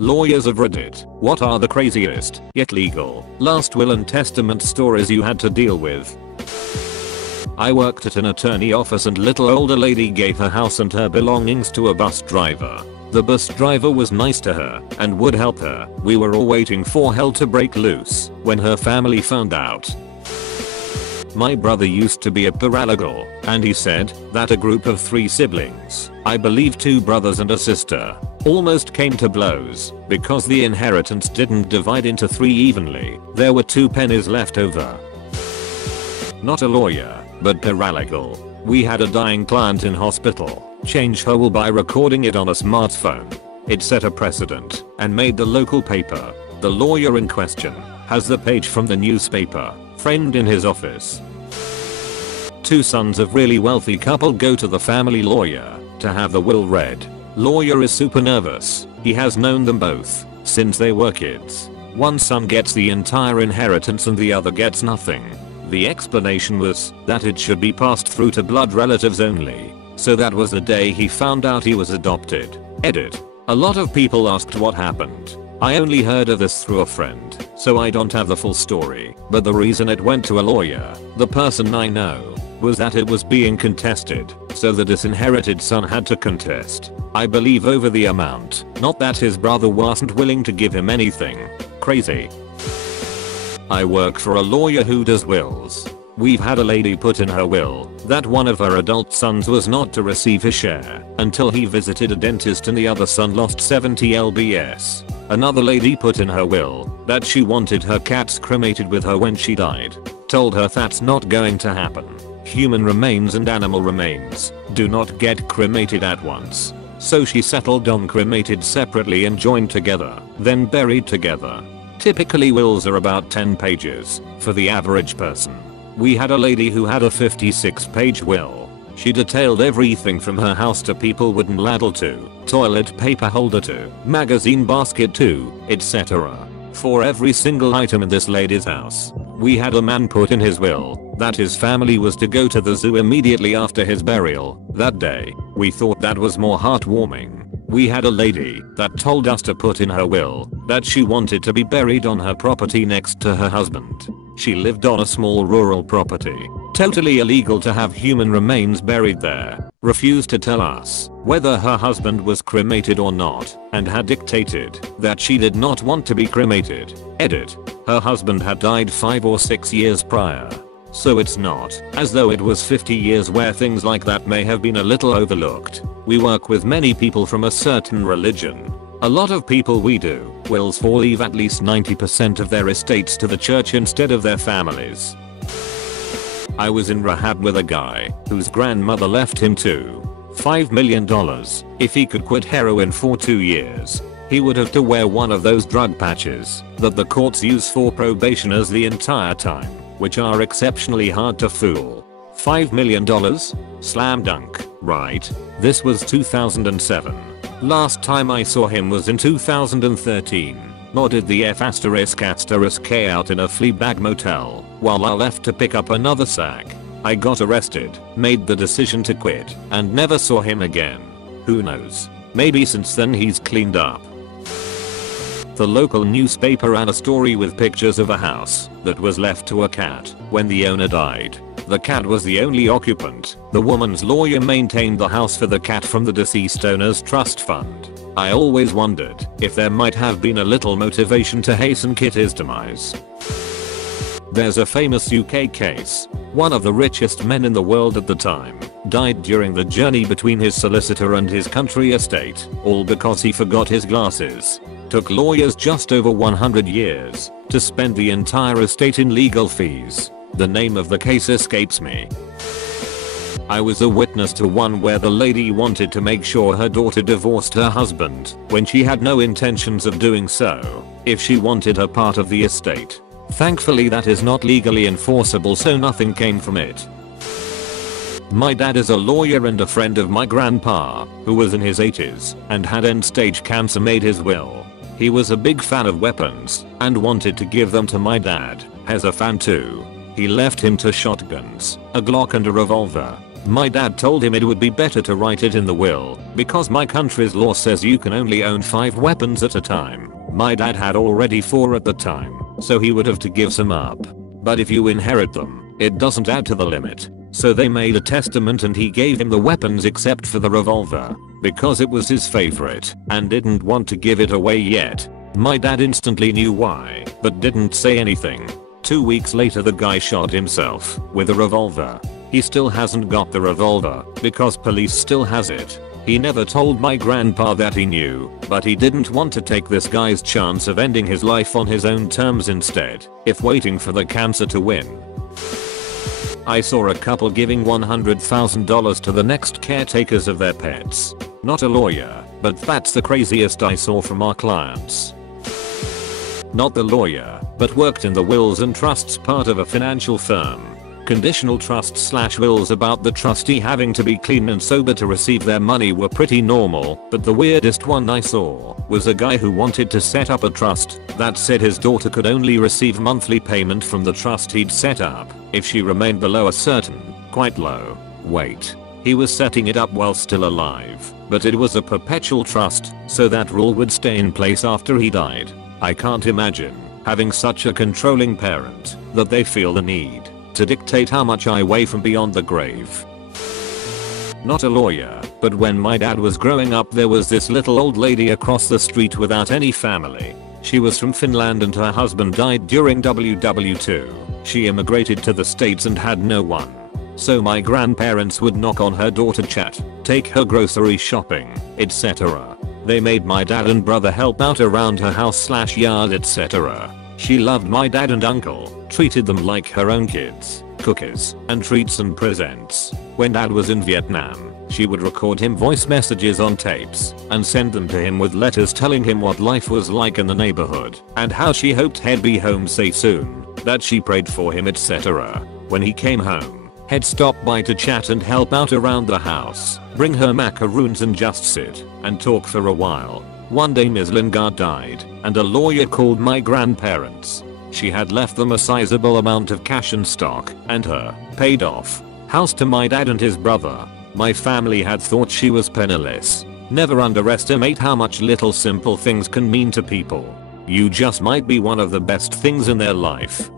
Lawyers of Reddit, what are the craziest, yet legal, last will and testament stories you had to deal with? I worked at an attorney office and little older lady gave her house and her belongings to a bus driver. The bus driver was nice to her and would help her. We were all waiting for hell to break loose when her family found out. My brother used to be a paralegal, and he said that a group of 3 siblings, I believe 2 brothers and a sister, almost came to blows because the inheritance didn't divide into 3 evenly. There were 2 pennies left over. Not a lawyer, but paralegal. We had a dying client in hospital. Change her will by recording it on a smartphone. It set a precedent and made the local paper. The lawyer in question has the page from the newspaper framed in his office. 2 sons of really wealthy couple go to the family lawyer to have the will read. Lawyer is super nervous. He has known them both since they were kids. One son gets the entire inheritance and the other gets nothing. The explanation was that it should be passed through to blood relatives only. So that was the day he found out he was adopted. Edit. A lot of people asked what happened. I only heard of this through a friend, so I don't have the full story, but the reason it went to a lawyer, the person I know, was that it was being contested, so the disinherited son had to contest. I believe over the amount, not that his brother wasn't willing to give him anything. Crazy. I work for a lawyer who does wills. We've had a lady put in her will that one of her adult sons was not to receive his share until he visited a dentist and the other son lost 70 lbs. Another lady put in her will that she wanted her cats cremated with her when she died. Told her that's not going to happen. Human remains and animal remains do not get cremated at once. So she settled on cremated separately and joined together, then buried together. Typically wills are about 10 pages for the average person. We had a lady who had a 56-page will. She detailed everything from her house to people wooden ladle to toilet paper holder to magazine basket to etc. For every single item in this lady's house. We had a man put in his will that his family was to go to the zoo immediately after his burial that day. We thought that was more heartwarming. We had a lady that told us to put in her will that she wanted to be buried on her property next to her husband. She lived on a small rural property. Totally illegal to have human remains buried there. Refused to tell us whether her husband was cremated or not and had dictated that she did not want to be cremated. Edit. Her husband had died 5 or 6 years prior. So it's not as though it was 50 years where things like that may have been a little overlooked. We work with many people from a certain religion. A lot of people we do wills for leave at least 90% of their estates to the church instead of their families. I was in rehab with a guy whose grandmother left him $5 million. If he could quit heroin for 2 years, he would have to wear one of those drug patches that the courts use for probationers the entire time, which are exceptionally hard to fool. $5 million? Slam dunk, right? This was 2007. Last time I saw him was in 2013. Nodded the F*** out in a Fleabag motel while I left to pick up another sack. I got arrested, made the decision to quit, and never saw him again. Who knows? Maybe since then he's cleaned up. The local newspaper ran a story with pictures of a house that was left to a cat when the owner died. The cat was the only occupant. The woman's lawyer maintained the house for the cat from the deceased owner's trust fund. I always wondered if there might have been a little motivation to hasten Kitty's demise. There's a famous UK case. One of the richest men in the world at the time died during the journey between his solicitor and his country estate, all because he forgot his glasses. Took lawyers just over 100 years to spend the entire estate in legal fees. The name of the case escapes me. I was a witness to one where the lady wanted to make sure her daughter divorced her husband when she had no intentions of doing so if she wanted her part of the estate. Thankfully that is not legally enforceable, so nothing came from it. My dad is a lawyer and a friend of my grandpa, who was in his 80s and had end-stage cancer, made his will. He was a big fan of weapons and wanted to give them to my dad, as a fan too. He left him 2 shotguns, a Glock and a revolver. My dad told him it would be better to write it in the will because my country's law says you can only own 5 weapons at a time. My dad had already 4 at the time, so he would have to give some up. But if you inherit them, it doesn't add to the limit. So they made a testament and he gave him the weapons except for the revolver because it was his favorite and didn't want to give it away yet. My dad instantly knew why, but didn't say anything. 2 weeks later the guy shot himself with a revolver. He still hasn't got the revolver because police still has it. He never told my grandpa that he knew, but he didn't want to take this guy's chance of ending his life on his own terms instead, if waiting for the cancer to win. I saw a couple giving $100,000 to the next caretakers of their pets. Not a lawyer, but that's the craziest I saw from our clients. Not the lawyer, but worked in the wills and trusts part of a financial firm. Conditional trusts / wills about the trustee having to be clean and sober to receive their money were pretty normal, but the weirdest one I saw was a guy who wanted to set up a trust that said his daughter could only receive monthly payment from the trust he'd set up if she remained below a certain, quite low, weight. He was setting it up while still alive, but it was a perpetual trust, so that rule would stay in place after he died. I can't imagine having such a controlling parent that they feel the need to dictate how much I weigh from beyond the grave. Not a lawyer, but when my dad was growing up there was this little old lady across the street without any family. She was from Finland and her husband died during WW2. She immigrated to the States and had no one. So my grandparents would knock on her door to chat, take her grocery shopping, etc. They made my dad and brother help out around her house / yard, etc. She loved my dad and uncle, treated them like her own kids, cookies and treats and presents. When dad was in Vietnam, she would record him voice messages on tapes and send them to him with letters telling him what life was like in the neighborhood and how she hoped he'd be home safe soon, that she prayed for him, etc. When he came home, he'd stop by to chat and help out around the house, bring her macaroons and just sit and talk for a while. One day Ms. Lingard died, and a lawyer called my grandparents. She had left them a sizable amount of cash and stock, and her paid off house to my dad and his brother. My family had thought she was penniless. Never underestimate how much little simple things can mean to people. You just might be one of the best things in their life.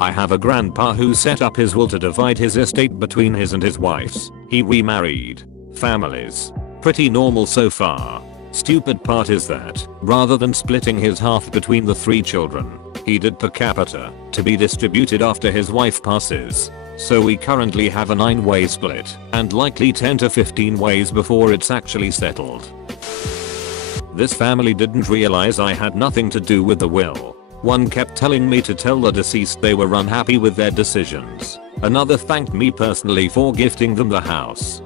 I have a grandpa who set up his will to divide his estate between his and his wife's. He remarried. Families. Pretty normal so far. Stupid part is that, rather than splitting his half between the 3 children, he did per capita, to be distributed after his wife passes. So we currently have a 9-way split, and likely 10 to 15 ways before it's actually settled. This family didn't realize I had nothing to do with the will. One kept telling me to tell the deceased they were unhappy with their decisions. Another thanked me personally for gifting them the house.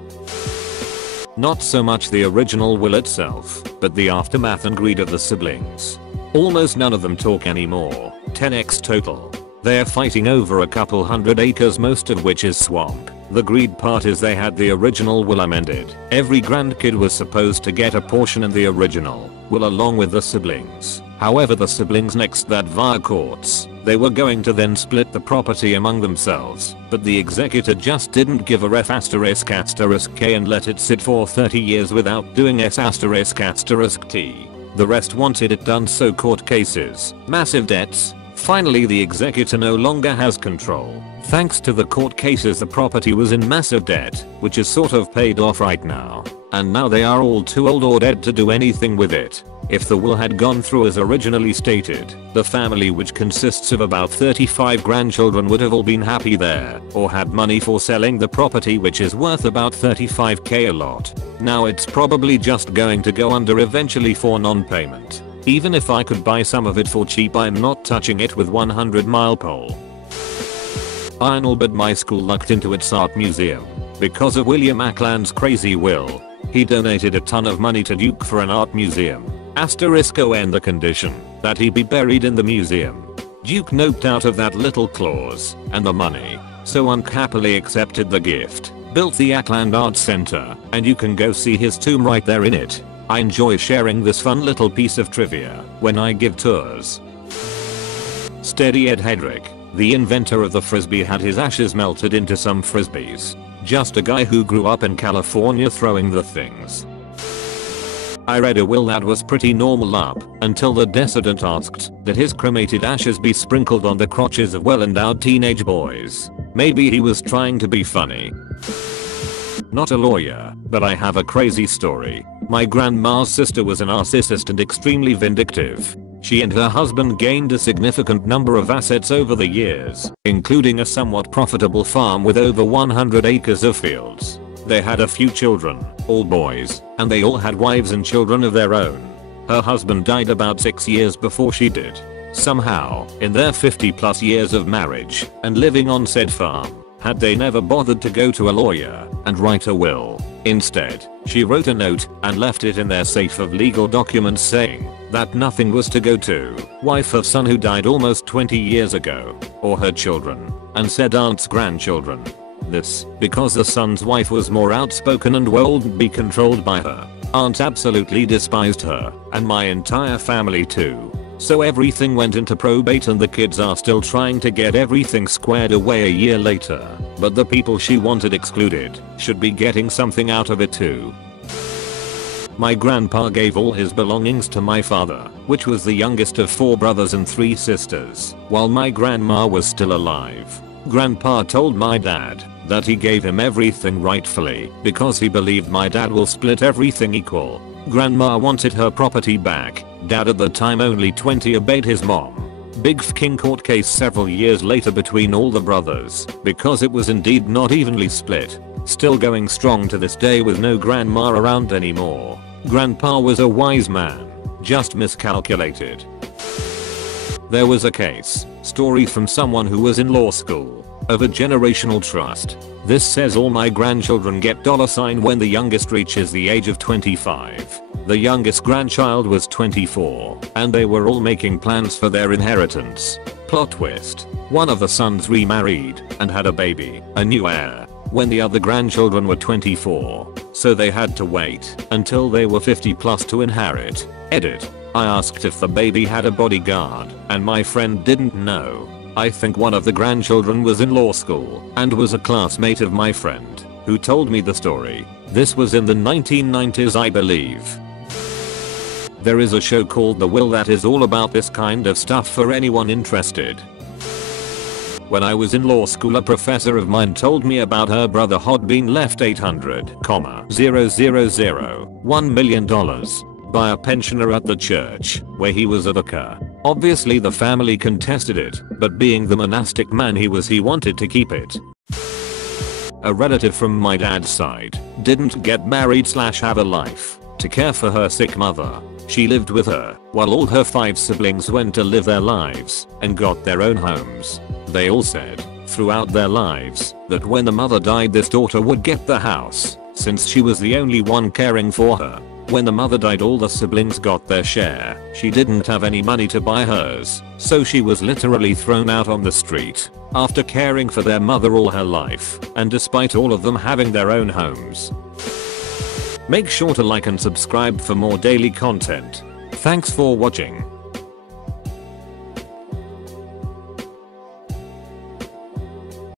Not so much the original will itself, but the aftermath and greed of the siblings. Almost none of them talk anymore, 10x total. They're fighting over a couple hundred acres, most of which is swamp. The greed part is they had the original will amended. Every grandkid was supposed to get a portion in the original will along with the siblings. However, the siblings nixed that via courts. They were going to then split the property among themselves, but the executor just didn't give a ref **K and let it sit for 30 years without doing S***T. The rest wanted it done, so court cases, massive debts. Finally the executor no longer has control. Thanks to the court cases the property was in massive debt, which is sort of paid off right now. And now they are all too old or dead to do anything with it. If the will had gone through as originally stated, the family, which consists of about 35 grandchildren, would have all been happy there, or had money for selling the property, which is worth about 35k a lot. Now it's probably just going to go under eventually for non-payment. Even if I could buy some of it for cheap, I'm not touching it with 100-mile pole. Ironal, but my school lucked into its art museum because of William Ackland's crazy will. He donated a ton of money to Duke for an art museum. *O the condition that he be buried in the museum. Duke noped out of that little clause and the money, so unhappily accepted the gift, built the Ackland Art Center, and you can go see his tomb right there in it. I enjoy sharing this fun little piece of trivia when I give tours. Steady Ed Hedrick, the inventor of the frisbee, had his ashes melted into some frisbees. Just a guy who grew up in California throwing the things. I read a will that was pretty normal up until the decedent asked that his cremated ashes be sprinkled on the crotches of well-endowed teenage boys. Maybe he was trying to be funny. Not a lawyer, but I have a crazy story. My grandma's sister was a narcissist and extremely vindictive. She and her husband gained a significant number of assets over the years, including a somewhat profitable farm with over 100 acres of fields. They had a few children, all boys, and they all had wives and children of their own. Her husband died about 6 years before she did. Somehow, in their 50+ years of marriage and living on said farm, had they never bothered to go to a lawyer and write a will. Instead, she wrote a note and left it in their safe of legal documents saying that nothing was to go to wife of son who died almost 20 years ago, or her children, and said aunt's grandchildren. This because the son's wife was more outspoken and wouldn't be controlled by her. Aunt absolutely despised her, and my entire family too. So everything went into probate and the kids are still trying to get everything squared away a year later. But the people she wanted excluded should be getting something out of it too. My grandpa gave all his belongings to my father, which was the youngest of 4 brothers and 3 sisters, while my grandma was still alive. Grandpa told my dad that he gave him everything rightfully because he believed my dad will split everything equal. Grandma wanted her property back. Dad, at the time only 20, obeyed his mom. Big f***ing court case several years later between all the brothers because it was indeed not evenly split. Still going strong to this day with no grandma around anymore. Grandpa was a wise man, just miscalculated. There was a case story from someone who was in law school of a generational trust. This says all my grandchildren get $sign when the youngest reaches the age of 25. The youngest grandchild was 24, and they were all making plans for their inheritance. Plot twist. One of the sons remarried and had a baby, a new heir, when the other grandchildren were 24. So they had to wait until they were 50+ to inherit. Edit. I asked if the baby had a bodyguard, and my friend didn't know. I think one of the grandchildren was in law school and was a classmate of my friend who told me the story. This was in the 1990s, I believe. There is a show called The Will that is all about this kind of stuff for anyone interested. When I was in law school, a professor of mine told me about her brother had been left $800,000 million by a pensioner at the church where he was a vicar. Obviously the family contested it, but being the monastic man he was, he wanted to keep it. A relative from my dad's side didn't get married / have a life to care for her sick mother. She lived with her while all her 5 siblings went to live their lives and got their own homes. They all said throughout their lives that when the mother died, this daughter would get the house since she was the only one caring for her. When the mother died, all the siblings got their share. She didn't have any money to buy hers, so she was literally thrown out on the street after caring for their mother all her life, and despite all of them having their own homes. Make sure to like and subscribe for more daily content. Thanks for watching.